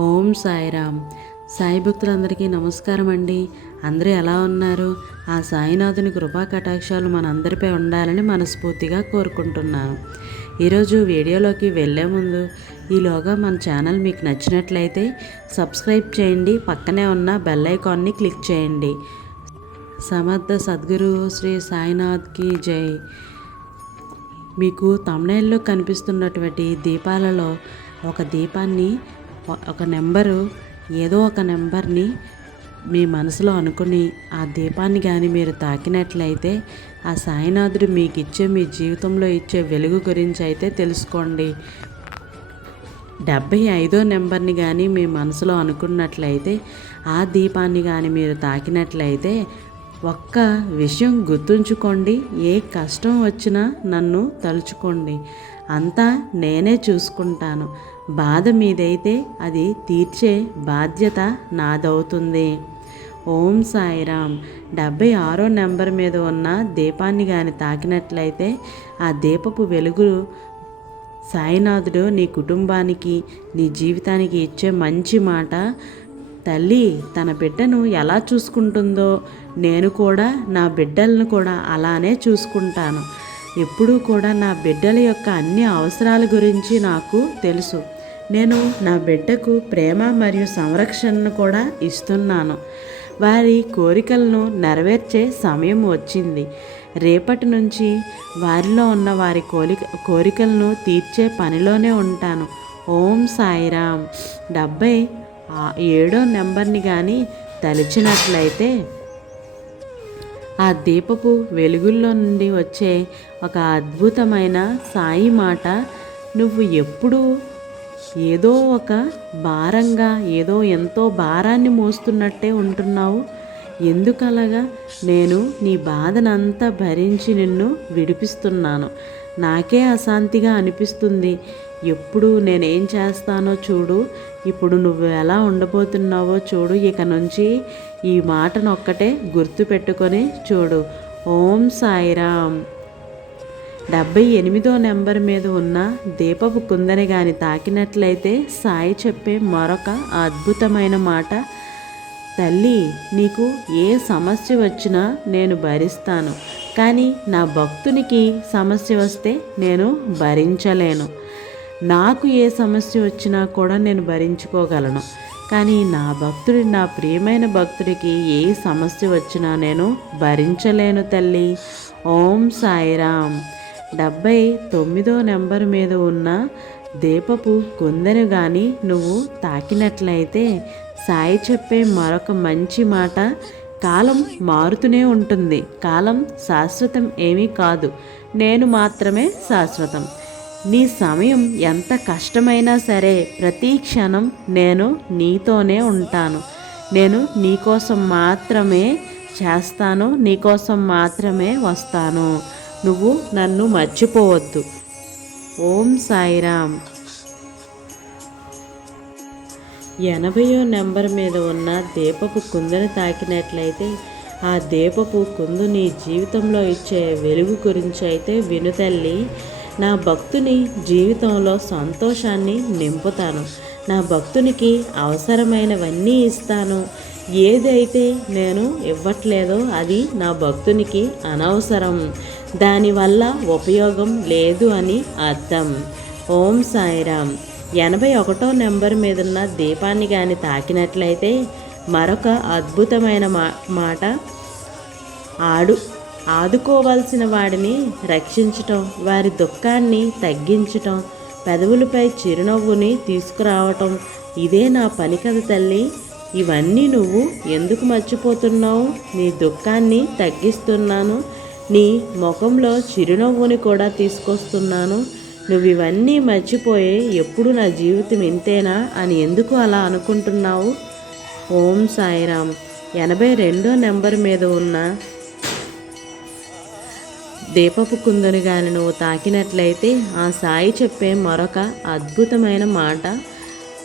ఓం సాయిరామ్. సాయి భక్తులందరికీ నమస్కారం అండి. అందరూ ఎలా ఉన్నారు? ఆ సాయినాథుని కృపా కటాక్షాలు మనందరిపై ఉండాలని మనస్ఫూర్తిగా కోరుకుంటున్నాను. ఈరోజు వీడియోలోకి వెళ్ళే ముందు ఈలోగా మన ఛానల్ మీకు నచ్చినట్లయితే సబ్స్క్రైబ్ చేయండి పక్కనే ఉన్న బెల్ ఐకాన్ని క్లిక్ చేయండి. సమర్థ సద్గురు శ్రీ సాయినాథ్కి జై. మీకు తమిళలో కనిపిస్తున్నటువంటి దీపాలలో ఒక దీపాన్ని ఒక నెంబరు ఏదో ఒక నెంబర్ని మీ మనసులో అనుకుని ఆ దీపాన్ని కానీ మీరు తాకినట్లయితే ఆ సాయినాథుడు మీకు ఇచ్చే మీ జీవితంలో ఇచ్చే వెలుగు గురించి అయితే తెలుసుకోండి. డెబ్భై ఐదో నెంబర్ని కానీ మీ మనసులో అనుకున్నట్లయితే ఆ దీపాన్ని కానీ మీరు తాకినట్లయితే ఒక్క విషయం గుర్తుంచుకోండి. ఏ కష్టం వచ్చినా నన్ను తలుచుకోండి. అంతా నేనే చూసుకుంటాను. బాధ మీదైతే అది తీర్చే బాధ్యత నాదవుతుంది. ఓం సాయిరామ్. డెబ్బై ఆరో నెంబర్ మీద ఉన్న దీపాన్ని కానీ తాకినట్లయితే ఆ దీపపు వెలుగు సాయినాథుడు నీ కుటుంబానికి నీ జీవితానికి ఇచ్చే మంచి మాట. తల్లి తన బిడ్డను ఎలా చూసుకుంటుందో నేను కూడా నా బిడ్డలను కూడా అలానే చూసుకుంటాను. ఎప్పుడూ కూడా నా బిడ్డల యొక్క అన్ని అవసరాల గురించి నాకు తెలుసు. నేను నా బిడ్డకు ప్రేమ మరియు సంరక్షణను కూడా ఇస్తున్నాను. వారి కోరికలను నెరవేర్చే సమయం వచ్చింది. రేపటి నుంచి వారిలో ఉన్న వారి కోరిక కోరికలను తీర్చే పనిలోనే ఉంటాను. ఓం సాయిరామ్. డెబ్బై ఏడో నెంబర్ని కానీ తలిచినట్లయితే ఆ దీపపు వెలుగుల్లో నుండి వచ్చే ఒక అద్భుతమైన సాయి మాట నువ్వు ఎప్పుడూ ఏదో ఒక భారంగా ఏదో ఎంతో భారాన్ని మోస్తున్నట్టే ఉంటున్నావు. ఎందుకలాగా? నేను నీ బాధనంతా భరించి నిన్ను విడిపిస్తున్నాను. నాకే అశాంతిగా అనిపిస్తుంది. ఎప్పుడు నేనేం చేస్తానో చూడు. ఇప్పుడు నువ్వు ఎలా ఉండబోతున్నావో చూడు. ఇక నుంచి ఈ మాటను ఒక్కటే గుర్తుపెట్టుకొని చూడు. ఓం సాయిరామ్. డెబ్బై ఎనిమిదో నెంబర్ మీద ఉన్న దీపపు కుందని గాని తాకినట్లయితే సాయి చెప్పే మరొక అద్భుతమైన మాట. తల్లి నీకు ఏ సమస్య వచ్చినా నేను భరిస్తాను. కానీ నా భక్తునికి సమస్య వస్తే నేను భరించలేను. నాకు ఏ సమస్య వచ్చినా కూడా నేను భరించుకోగలను. కానీ నా భక్తుడి నా ప్రియమైన భక్తుడికి ఏ సమస్య వచ్చినా నేను భరించలేను తల్లి. ఓం సాయిరామ్. డెబ్బై తొమ్మిదో నెంబర్ మీద ఉన్న దీపపు కుందెను కానీ నువ్వు తాకినట్లయితే సాయి చెప్పే మరొక మంచి మాట కాలం మారుతూనే ఉంటుంది. కాలం శాశ్వతం ఏమీ కాదు. నేను మాత్రమే శాశ్వతం. నీ సమయం ఎంత కష్టమైనా సరే ప్రతి క్షణం నేను నీతోనే ఉంటాను. నేను నీకోసం మాత్రమే చేస్తాను నీకోసం మాత్రమే వస్తాను. నువ్వు నన్ను మర్చిపోవద్దు. ఓం సాయిరామ్. ఎనభయో నెంబర్ మీద ఉన్న దీపపు కుందని తాకినట్లయితే ఆ దీపపు కుందు నీ జీవితంలో ఇచ్చే వెలుగు గురించి అయితే వినుతల్లి నా భక్తుని జీవితంలో సంతోషాన్ని నింపుతాను. నా భక్తునికి అవసరమైనవన్నీ ఇస్తాను. ఏదైతే నేను ఇవ్వట్లేదో అది నా భక్తునికి అనవసరం. దానివల్ల ఉపయోగం లేదు అని అర్థం. ఓం సాయిరామ్. ఎనభై ఒకటో నెంబర్ మీదున్న దీపాన్ని కానీ తాకినట్లయితే మరొక అద్భుతమైన మా మాట. ఆడు ఆదుకోవాల్సిన వాడిని రక్షించటం వారి దుఃఖాన్ని తగ్గించటం పెదవులపై చిరునవ్వుని తీసుకురావటం ఇదే నా పని కథ తల్లి. ఇవన్నీ నువ్వు ఎందుకు మర్చిపోతున్నావు? నీ దుఃఖాన్ని తగ్గిస్తున్నాను. నీ ముఖంలో చిరునవ్వుని కూడా తీసుకొస్తున్నాను. నువ్వు ఇవన్నీ మర్చిపోయి ఎప్పుడు నా జీవితం ఇంతేనా అని ఎందుకు అలా అనుకుంటున్నావు? ఓం సాయిరామ్. ఎనభై రెండో నెంబర్ మీద ఉన్న దీపపు కుందుని కానీ నువ్వు తాకినట్లయితే ఆ సాయి చెప్పే మరొక అద్భుతమైన మాట.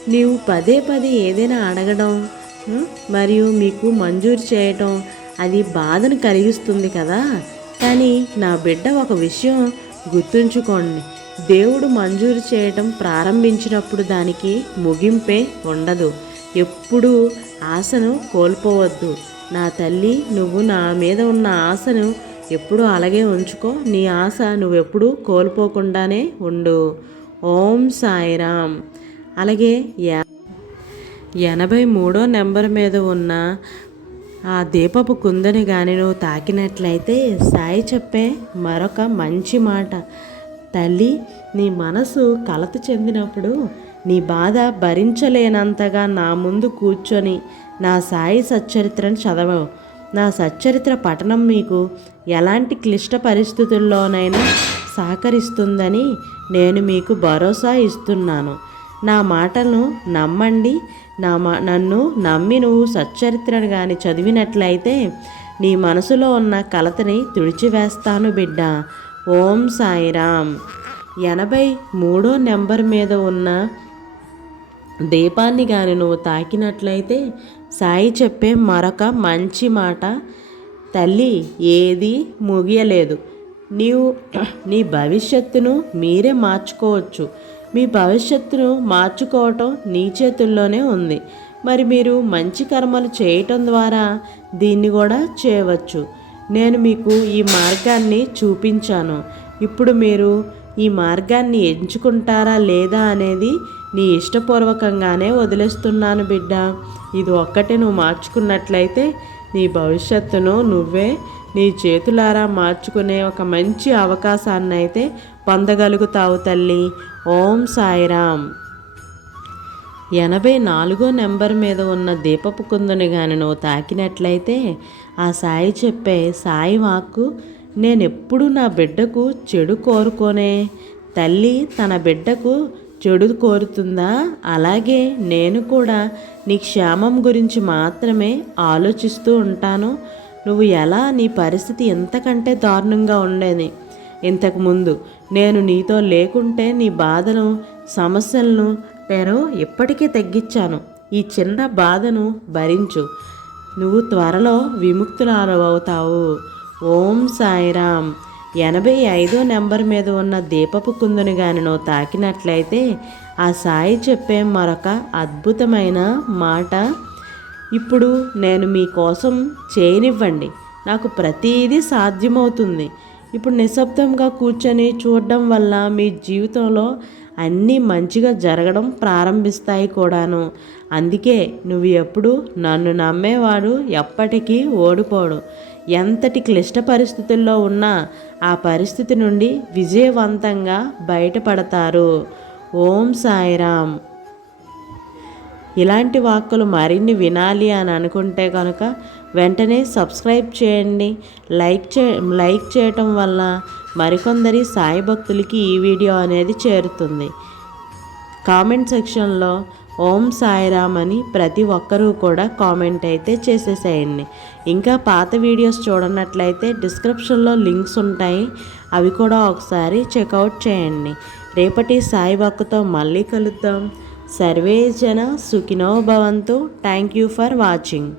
నీవు పదే పదే ఏదైనా అడగడం మరియు మీకు మంజూరు చేయటం అది బాధను కలిగిస్తుంది కదా? కానీ నా బిడ్డ ఒక విషయం గుర్తుంచుకోండి. దేవుడు మంజూరు చేయటం ప్రారంభించినప్పుడు దానికి ముగింపే ఉండదు. ఎప్పుడూ ఆశను కోల్పోవద్దు. నా తల్లి నువ్వు నా మీద ఉన్న ఆశను ఎప్పుడూ అలాగే ఉంచుకో. నీ ఆశ నువ్వెప్పుడూ కోల్పోకుండానే ఉండు. ఓం సాయిరామ్. అలాగే ఎనభై మూడో నెంబర్ మీద ఉన్న ఆ దీపపు కుందని కానీ నువ్వు తాకినట్లయితే సాయి చెప్పే మరొక మంచి మాట. తల్లి నీ మనసు కలత చెందినప్పుడు నీ బాధ భరించలేనంతగా నా ముందు కూర్చొని నా సాయి సచ్చరిత్రను చదవవు. నా సచ్చరిత్ర పఠనం మీకు ఎలాంటి క్లిష్ట పరిస్థితుల్లోనైనా సహకరిస్తుందని నేను మీకు భరోసా ఇస్తున్నాను. నా మాటలను నమ్మండి. నా నన్ను నమ్మి నువ్వు సచ్చరిత్రను కానీ చదివినట్లయితే నీ మనసులో ఉన్న కలతని తుడిచివేస్తాను బిడ్డ. ఓం సాయిరామ్. ఎనభై మూడో నెంబర్ మీద ఉన్న దీపాన్ని కానీ నువ్వు తాకినట్లయితే సాయి చెప్పే మరొక మంచి మాట తల్లి ఏది ముగియలేదు. నీవు నీ భవిష్యత్తును మీరే మార్చుకోవచ్చు. మీ భవిష్యత్తును మార్చుకోవటం నీ చేతుల్లోనే ఉంది. మరి మీరు మంచి కర్మలు చేయటం ద్వారా దీన్ని కూడా చేయవచ్చు. నేను మీకు ఈ మార్గాన్ని చూపించాను. ఇప్పుడు మీరు ఈ మార్గాన్ని ఎంచుకుంటారా లేదా అనేది నీ ఇష్టపూర్వకంగానే వదిలేస్తున్నాను బిడ్డ. ఇది ఒక్కటే నువ్వు మార్చుకున్నట్లయితే నీ భవిష్యత్తును నువ్వే నీ చేతులారా మార్చుకునే ఒక మంచి అవకాశాన్ని అయితే పొందగలుగుతావు తల్లి. ఓం సాయిరామ్ ఎనభై నాలుగో నెంబర్ మీద ఉన్న దీపపు కుందుని కానీ నువ్వు తాకినట్లయితే ఆ సాయి చెప్పే సాయి వాక్కు నేనెప్పుడు నా బిడ్డకు చెడు కోరుకోనే. తల్లి తన బిడ్డకు చెడు కోరుతుందా? అలాగే నేను కూడా నీ క్షేమం గురించి మాత్రమే ఆలోచిస్తూ ఉంటాను. నువ్వు ఎలా నీ పరిస్థితి ఎంతకంటే దారుణంగా ఉండేది? ఇంతకుముందు నేను నీతో లేకుంటే నీ బాధను సమస్యలను నేను ఇప్పటికే తగ్గించాను. ఈ చిన్న బాధను భరించు. నువ్వు త్వరలో విముక్తులవుతావు ఓం సాయిరామ్. ఎనభై ఐదో నెంబర్ మీద ఉన్న దీపపు కుందుని గాని నువ్వు తాకినట్లయితే ఆ సాయి చెప్పే మరొక అద్భుతమైన మాట ఇప్పుడు నేను మీకోసం చేయనివ్వండి. నాకు ప్రతిదీ సాధ్యమవుతుంది. ఇప్పుడు నిశ్శబ్దంగా కూర్చొని చూడడం వల్ల మీ జీవితంలో అన్నీ మంచిగా జరగడం ప్రారంభిస్తాయి కూడాను. అందుకే నువ్వు ఎప్పుడు నన్ను నమ్మేవాడు ఎప్పటికీ ఓడిపోడు. ఎంతటి క్లిష్ట పరిస్థితుల్లో ఉన్నా ఆ పరిస్థితి నుండి విజయవంతంగా బయటపడతారు. ఓం సాయిరామ్. ఇలాంటి వాక్కులు మరిన్ని వినాలి అని అనుకుంటే కనుక వెంటనే సబ్స్క్రైబ్ చేయండి. లైక్ చే లైక్ చేయటం వల్ల మరికొందరి సాయి భక్తులకి ఈ వీడియో అనేది చేరుతుంది. కామెంట్ సెక్షన్లో ఓం సాయిరామ్ అని ప్రతి ఒక్కరూ కూడా కామెంట్ అయితే చేసేసేయండి. ఇంకా పాత వీడియోస్ చూడనట్లయితే డిస్క్రిప్షన్లో లింక్స్ ఉంటాయి. అవి కూడా ఒకసారి చెక్అవుట్ చేయండి. రేపటి సాయి భక్తుతో మళ్ళీ కలుద్దాం. సర్వే జన సుఖినో భవంతు. Thank you for watching